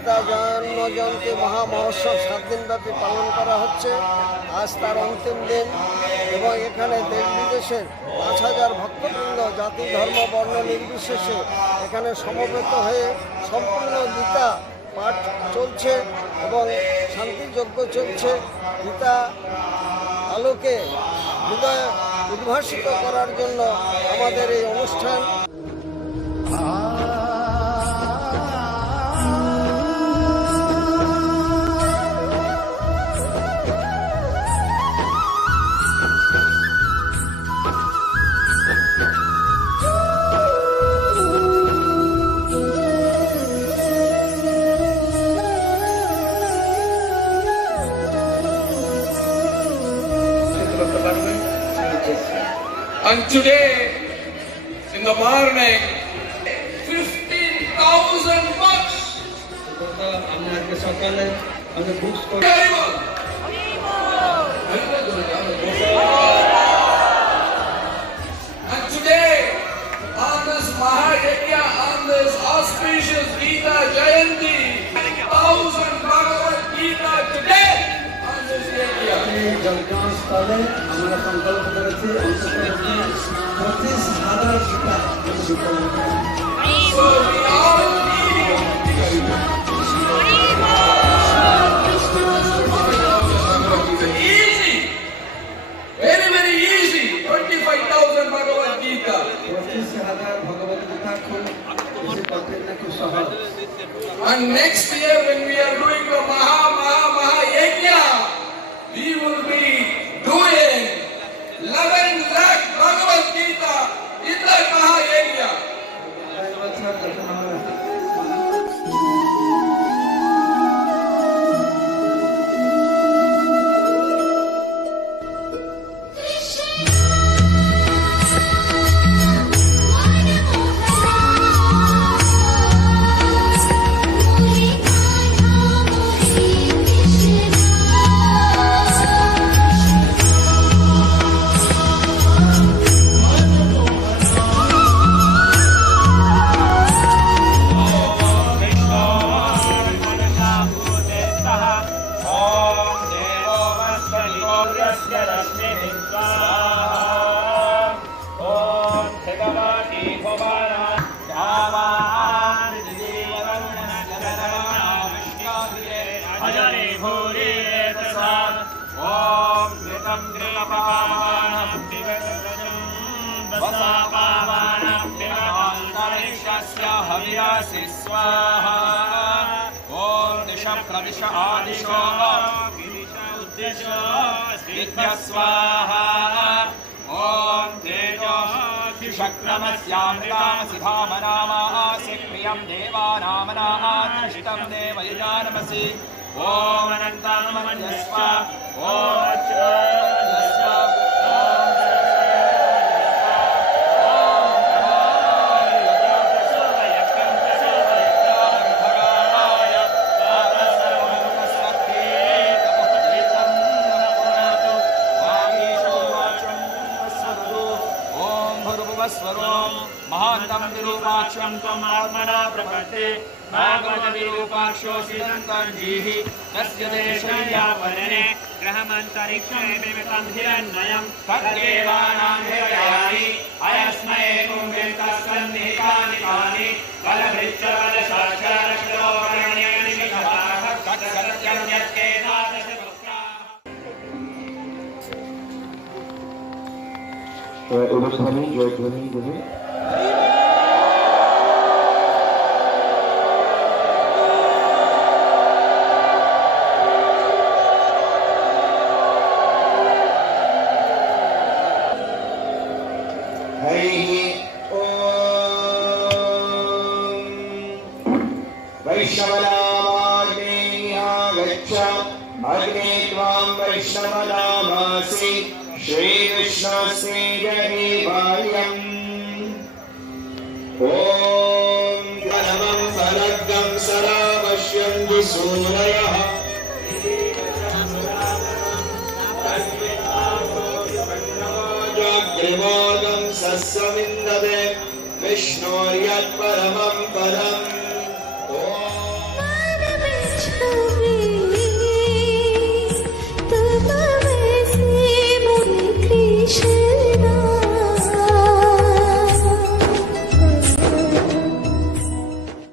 গীতা জন্ম জয়ন্তী মহামহোৎসব 7 দিনব্যাপী পালন করা হচ্ছে। আজ তার অন্তিম দিন এবং এখানে দেশ বিদেশের 5,000 ভক্তবৃন্দ জাতি ধর্ম বর্ণ নির্বিশেষে এখানে সমবেত হয়ে সম্পূর্ণ গীতা পাঠ চলছে এবং শান্তিযজ্ঞ চলছে। গীতা আলোকে হৃদয় উদ্ভাসিত করার জন্য আমাদের এই অনুষ্ঠান। And today, in the morning, 15,000 bucks. And today, on this Mahayajna, on this auspicious Gita Jayanti, 1,000 Bhagavad Gita today on this yajna. যজ্ঞস্থলে আমরা সংকল্প করেছি অন্তত 25,000 Gita. So we all need easy, very very easy. 25,000 Bhagavad Gita. 25,000 Bhagavad Gita খুব বেশি কঠিন না, খুব সহজ। And next year when we are doing the Maha Yajna, we will be doing 11 lakh Bhagavad Gita in that Maha Yajna. स्वाहा ओम दिश प्रविश आदिशो विद्य स्वाहा ओम तेजो शक्रमस्यामृतामसिधामनामासि प्रियं देवानामनामाश्रितं देवयजानमसि ओम अनन्तामन्यस्व ओम महान्तं विरूपाक्षं त्वम् आत्मना प्रपद्ये भागवत विरूपाक्षोऽसि दन्तर्जीः तस्य देशय्यापरणे ग्रहमन्तरिक्षमेमितं हिरण्मयं तद्देवानां हृदयानि अयस्मै कुम्भितस्सन्निहितानि तानि बलभृच्छबलशास्त्ररक्षोकरण्यानि विधवाः तत्सत्यं यत्केदादश অনুষ্ঠানে জয়ধ্বনি দেবে। वैष्णवनामाग्नेया गच्छ अग्ने त्वां वैष्णवनामासि श्रीकृष्णस्य जयवार्यम् ॐ परमं फलगं सरावश्यन्ति सूरयः जाग्रवागं सस्यविन्दते विष्णोर्यत्परमं पदम्